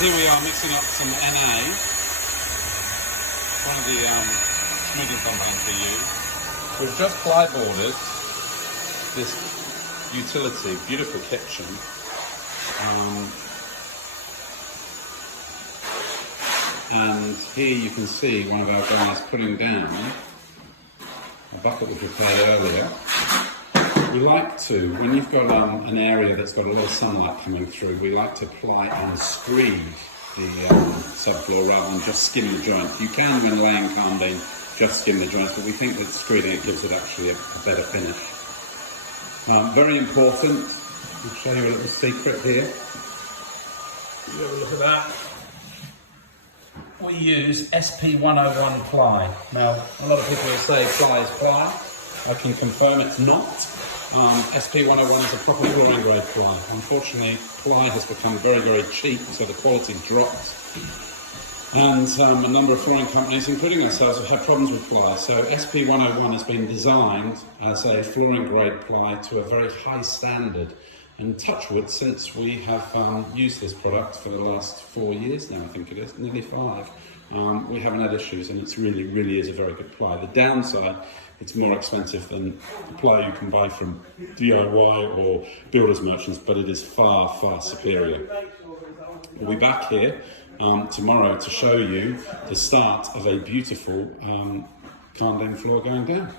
Here we are mixing up some NA, one of the smoothing compounds we use. We've just plyboarded this utility, beautiful kitchen. And here you can see one of our guys putting down a bucket we prepared earlier. We like to, when you've got an area that's got a lot of sunlight coming through, we like to apply and screed the subfloor rather than just skim the joint. You can, when laying Karndean, just skim the joints, but we think that screeding it gives it actually a better finish. Very important, I'll show you a little secret here. Have a look at that. We use SP101 ply. Now, a lot of people will say ply is ply. I can confirm it's not. SP101 is a proper flooring grade ply. Unfortunately, ply has become very, very cheap, so the quality dropped. And a number of flooring companies, including ourselves, have had problems with ply. So SP101 has been designed as a flooring grade ply to a very high standard. And touch wood, since we have used this product for the last 4 years now, I think it is, nearly 5, we haven't had issues, and it's really is a very good ply. The downside, it's more expensive than the ply you can buy from DIY or builders merchants, but it is far superior. We'll be back here tomorrow to show you the start of a beautiful Karndean floor going down.